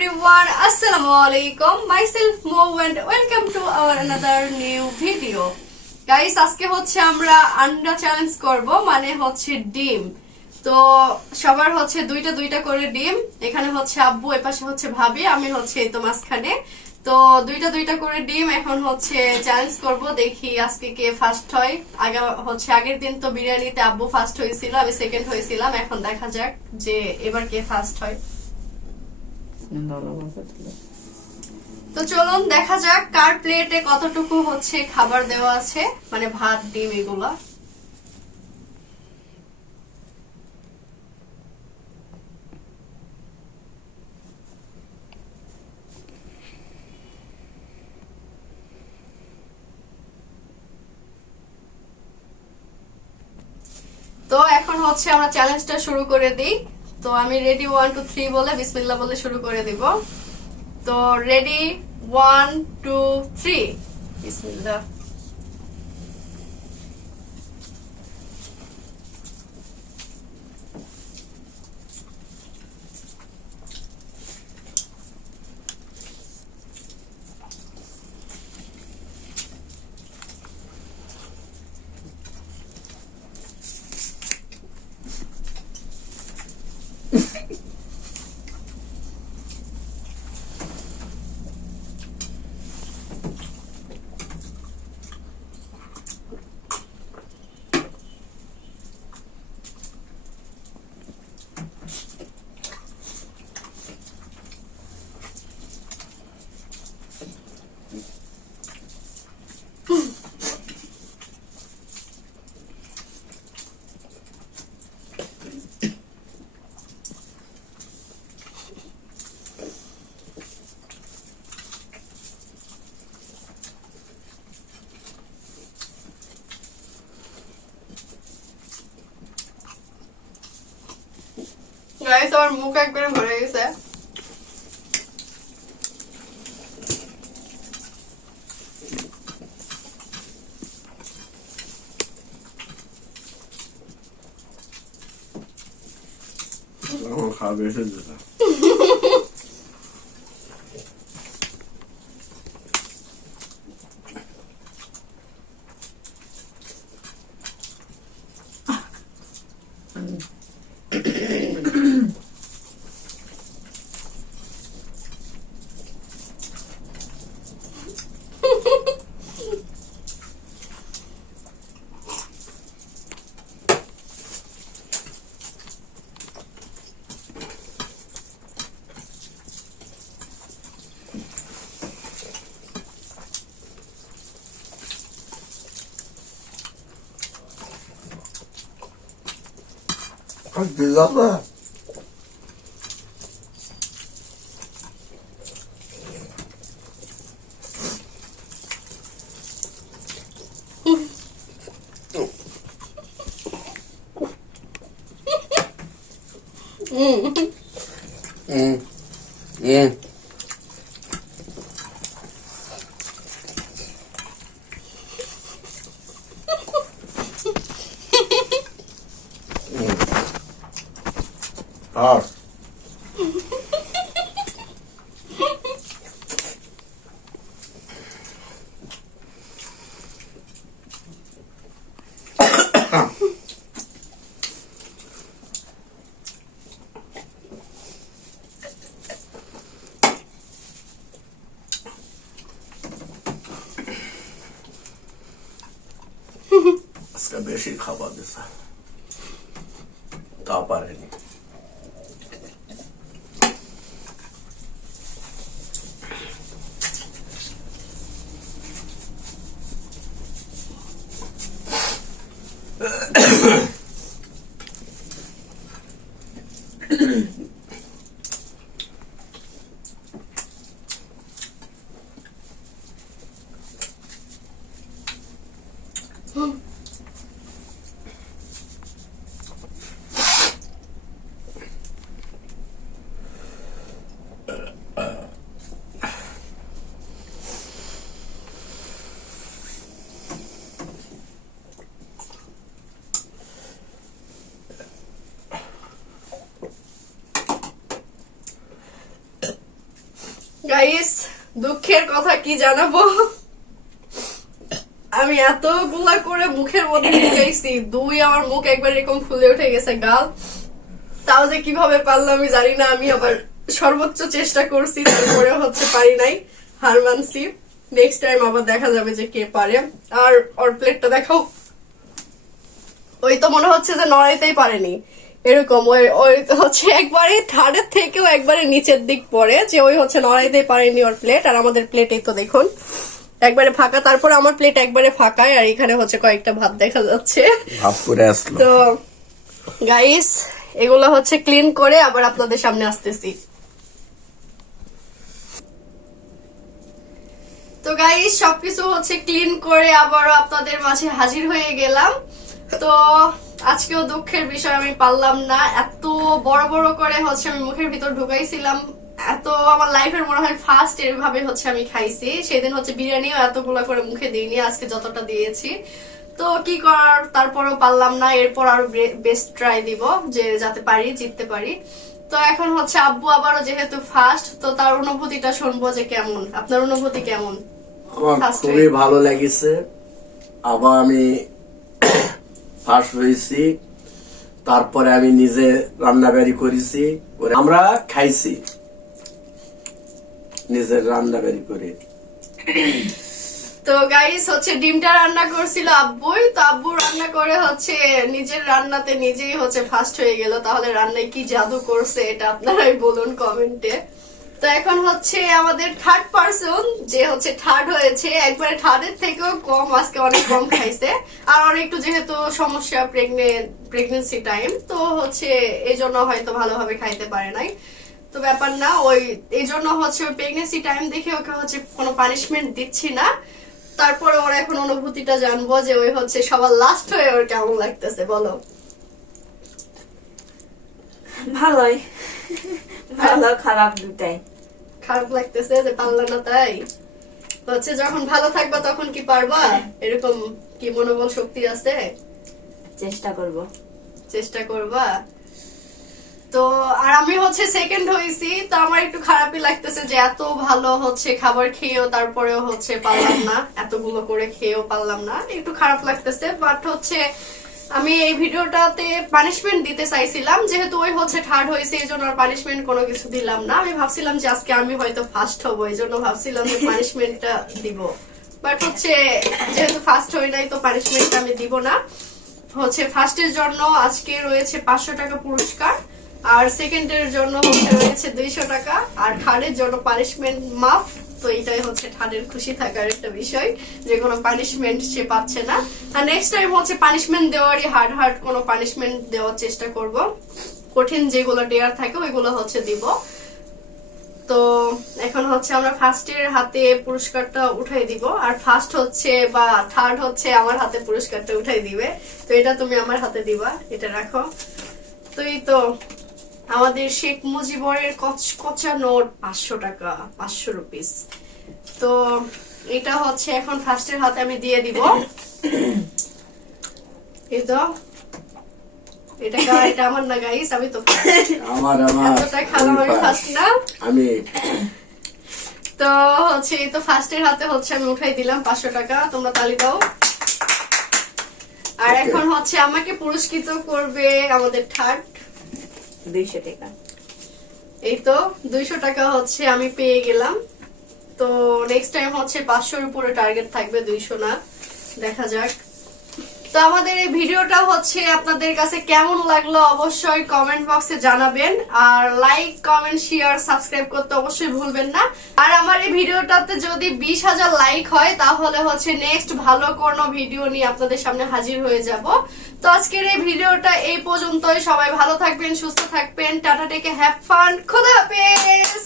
everyone, Assalamu alaikum. Myself Mo and welcome to our another new video. Guys, আজকে হচ্ছে আমরা আন্ডা challenge করব, মানে হচ্ছে ডিম। তো সবার হচ্ছে দুইটা করে ডিম। এখানে হচ্ছে আব্বু, এপাশে হচ্ছে ভাবি, আমি হচ্ছে এই তো মাঝখানে। তো দুইটা করে ডিম এখন হচ্ছে চ্যালেঞ্জ করব, দেখি আজকে কে ফার্স্ট হয়। আগের দিন তো বিরিয়ানিতে আব্বু ফার্স্ট হয়েছিল, আমি সেকেন্ড হয়েছিলাম। এখন দেখা যাক যে এবার কে ফার্স্ট হয়। তো চলুন দেখা যাক কার প্লেটে কতটুকু হচ্ছে খাবার দেওয়া আছে, মানে ভাত ডিম এগুলা। তো এখন হচ্ছে আমরা চ্যালেঞ্জটা শুরু করে দিই। তো আমি রেডি 1 2 3 বলে বিসমিল্লাহ বলে শুরু করে দিব। তো রেডি 1 2 3 বিসমিল্লাহ। গাইস, আমার মুখ একবারে ভরে গেছে। খাবে সেটা güzel. Ağır. আজকে বেশি খাবার দিছে, তা পারেনি। গাইস দুঃখের কথা কি জানাবো, আমি এতগুলা করে মুখের মধ্যে ঢুকাইছি, আমার মুখ একবার এরকম ফুলে উঠে গেছে গাল। তাও যে কিভাবে পারলাম আমি জানি না। আমি আবার সর্বোচ্চ চেষ্টা করছি, তারপরে পারি নাই, হার মানছি। নেক্সট টাইম আবার দেখা যাবে যে কে পারে। আর ওর প্লেটটা দেখাও, ওই তো মনে হচ্ছে যে নড়াইতেই পারেনি এরকম। ওই একবারে থার্ডের থেকেও একবারে নিচের দিক পড়ে, যে ওই নড়াইতেই পারেনি ওর প্লেট। আর আমাদের প্লেটেই তো দেখুন একবারে ফাঁকা, তারপর আমার প্লেট একবারে ফাঁকায়, আর এখানে কয়েকটা ভাত দেখা যাচ্ছে। তো গাইস এগুলো ক্লিন করে আবার আপনাদের সামনে আসতেছি। তো গাইস সবকিছু ক্লিন করে আবারও আপনাদের মাঝে হাজির হয়ে গেলাম। তো আজকেও দুঃখের বিষয়, আমি পারলাম না। এত বড় বড় করে আমি মুখের ভিতর ঢুকাইছিলাম, এত আমার লাইফের মনে হয় ফার্স্ট এভাবে আমি খাইছি। সেদিন বিরিয়ানিও এতগুলা করে মুখে দিইনি, আজকে যতটা দিয়েছি। তো কি করার, তারপরেও পারলাম না। এরপর আরো বেস্ট ট্রাই দিব, যে যাতে পারি, জিততে পারি। তো এখন আব্বু আবারও যেহেতু ফার্স্ট, তো তার অনুভূতিটা শুনবো যে কেমন। আপনার অনুভূতি কেমন? আমার খুবই ভালো লেগেছে। আবার আমি ফার্স্ট হয়েছি, তারপরে আমি নিজে রান্নাবাড়ি করেছি, আমরা খাইছি নিজের রান্নাবাড়ি করে। তো গাইস ডিমটা রান্না করছিল আব্বুই। তো আব্বু রান্না করে নিজের রান্নাতে নিজেই ফার্স্ট হয়ে গেল। তাহলে রান্নায় কি জাদু করছে এটা আপনারাই বলুন কমেন্টে। তো এখন আমাদের থার্ড পারসন যে থার্ড হয়েছে, একবারে থার্ডের থেকেও কম, আজকে অনেক কম খাইছে। আর অনেক একটু যেহেতু সমস্যা, প্রেগনেন্সি টাইম, তো এই জন্য হয়তো ভালোভাবে খাইতে পারে নাই। তো ব্যাপার না, এই জন্য ওই প্রেগনেন্সি টাইম দেখে ওকে কোনো পানিশমেন্ট দিচ্ছি না। তারপরে ওর এখন অনুভূতিটা জানবো যে ওই সবার লাস্ট হয়ে ওর কেমন লাগতেছে। বলো। ভালোই, ভালো খারাপ দুটাই। খারাপ লাগতেছে যে পারলা না, তাই যখন ভালো থাকবা তখন কি পারবা? এরকম কি মনোবল শক্তি আছে? চেষ্টা করব। চেষ্টা করবা। তো আর আমি সেকেন্ড হয়েছি, তো আমার একটু খারাপই লাগতেছে যে এত ভালো খাবার খেয়েও তারপরেও পারলাম না, এতগুলো করে খেয়েও পারলাম না, একটু খারাপ লাগতেছে। বাট আমি এই ভিডিওটাতে পানিশমেন্ট দিতে চাইছিলাম, যেহেতু ওই থার্ড হয়েছে, এই জন্য আর পানিশমেন্ট কোনো কিছু দিলাম না। আমি ভাবছিলাম যে আজকে আমি হয়তো ফার্স্ট হবো, এই জন্য ভাবছিলাম যে পানিশমেন্টটা দিব। বাট যেহেতু ফার্স্ট হই নাই, তো পানিশমেন্টটা আমি দিব না। ফার্স্টের জন্য আজকে রয়েছে 500 টাকা পুরস্কার, আর সেকেন্ডের জন্য রয়েছে 200 টাকা, আর থার্ডের জন্য পানিশমেন্ট মাফ। তো এটাই থার্ডের খুশি থাকার একটা বিষয়, যে কোনো পানিশমেন্ট সে পাচ্ছে না। আর নেক্সট টাইম পানিশমেন্ট দেওয়ারই হার্ড কোনো পানিশমেন্ট দেওয়ার চেষ্টা করব। কঠিন যেগুলো ডেয়ার থাকে ওইগুলো দিব। তো এখন আমরা ফার্স্টের হাতে পুরস্কারটা উঠাই দিব, আর ফার্স্ট বা থার্ড আমার হাতে পুরস্কারটা উঠাই দিবে। তো এটা তুমি আমার হাতে দিবা, এটা রাখো। তো এই তো আমাদের শেখ মুজিবরের কচা নোট 500 টাকা, 500 রুপিস। তো এটা এখন ফার্স্টের হাতে আমি দিয়ে দিব। এই তো এটা আমার না গাইস, আমি তো এতটা খালাম, আমি ফার্স্ট না। তো এই তো ফার্স্টের হাতে আমি উঠাই দিলাম 500 টাকা। তোমরা তালি দাও। আর এখন আমাকে পুরস্কৃত করবে আমাদের থার্ড 200 টাকা। এই তো 200 টাকা আমি পেয়ে গেলাম। তো নেক্সট টাইম 500-এর উপরে টার্গেট থাকবে, 200 না। দেখা যাক। তো আমাদের এই ভিডিওটা আপনাদের কাছে কেমন লাগলো অবশ্যই কমেন্ট বক্সে জানাবেন। আর লাইক, কমেন্ট, শেয়ার, সাবস্ক্রাইব করতে অবশ্যই ভুলবেন না। আর আমার এই ভিডিওটাতে যদি 20,000 লাইক হয়, তাহলে নেক্সট ভালো কোনো ভিডিও নিয়ে আপনাদের সামনে হাজির হয়ে যাব। তো আজকের এই ভিডিওটা এই পর্যন্তই। সবাই ভালো থাকবেন, সুস্থ থাকবেন। টাটা, টেকে হ্যাভ ফান, খোদা হাফেজ।